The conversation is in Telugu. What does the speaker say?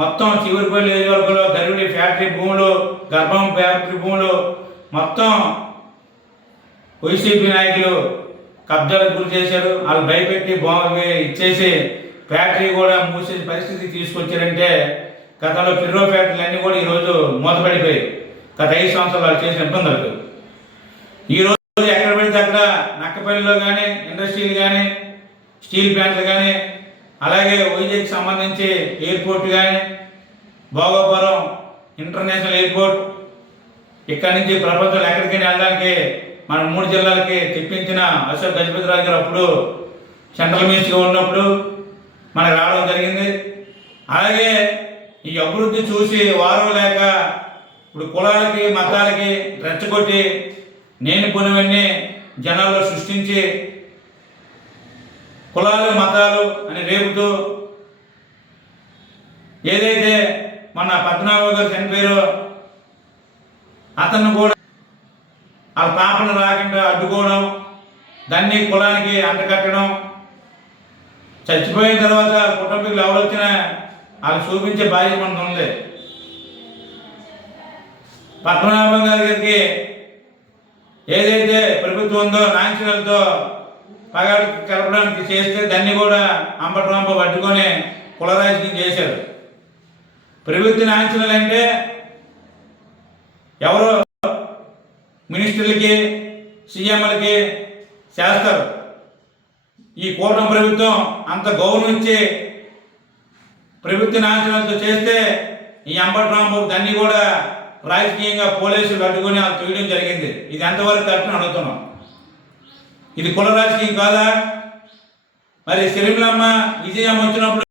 మొత్తం చివరిపల్లి నియోజకవర్గంలో గరివిడి ఫ్యాక్టరీ భూములు, గర్భం ఫ్యాక్టరీ భూములు మొత్తం వైసీపీ నాయకులు కబ్జాలకు గురి చేశారు. వాళ్ళు భయపెట్టి ఇచ్చేసి ఫ్యాక్టరీ కూడా మూసే పరిస్థితి తీసుకొచ్చారంటే గతంలో ఫిర్రో ఫ్యాక్టరీలు అన్నీ కూడా ఈరోజు మూతపడిపోయాయి. గత 5 సంవత్సరాలు వాళ్ళు చేసిన ఇబ్బందులకు ఈరోజు ఎక్కడ పడితే అక్కడ నక్కపల్లిలో కానీ ఇండస్ట్రీలు కానీ స్టీల్ ప్లాంట్లు కానీ అలాగే వైజాగ్కి సంబంధించి ఎయిర్పోర్ట్ కానీ భోగాపురం ఇంటర్నేషనల్ ఎయిర్పోర్ట్ ఇక్కడి నుంచి ప్రపంచంలో ఎక్కడికైనా వెళ్ళడానికి మన 3 జిల్లాలకి తెప్పించిన అశోక్ గజపతిరాజు గారు అప్పుడు సెంట్రల్ మినిస్టర్గా ఉన్నప్పుడు మనకు రావడం జరిగింది. అలాగే ఈ అభివృద్ధి చూసి వారం లేక ఇప్పుడు కులాలకి మతాలకి రెచ్చగొట్టి నేను కొనివన్నీ జనాల్లో సృష్టించి కులాలు మతాలు అని రేపుతూ ఏదైతే మన పద్మనాభ గారు చనిపోయారో అతను కూడా వాళ్ళ పాపను రాకుండా అడ్డుకోవడం, దాన్ని కులానికి అంటకట్టడం, చచ్చిపోయిన తర్వాత కుటుంబీకులు ఎవరు వచ్చినా వాళ్ళు చూపించే బాధ్యత మనకు ఉంది. పద్మనాభం గారికి ఏదైతే ప్రభుత్వం ఉందో నాంచనలతో పగాడు కలపడానికి చేస్తే దాన్ని కూడా అంబటరాంబ పట్టుకొని కుల రాజకీయం చేశారు. ప్రభుత్వ నాంచనలు అంటే ఎవరో మినిస్టర్లకి సీఎంలకి చేస్తారు. ఈ కూటమి ప్రభుత్వం అంత గౌరవం ఇచ్చి ప్రభుత్వ నాంచనాలతో చేస్తే ఈ అంబటరాంబాబు దాన్ని కూడా రాజకీయంగా పోలీసులు అడ్డుకొని వాళ్ళు తీయడం జరిగింది. ఇది ఎంతవరకు కరెక్ట్ అడుగుతున్నాం. ఇది కుల రాజకీయం కాదా? మరి సిరిమలమ్మ విజయం వచ్చినప్పుడు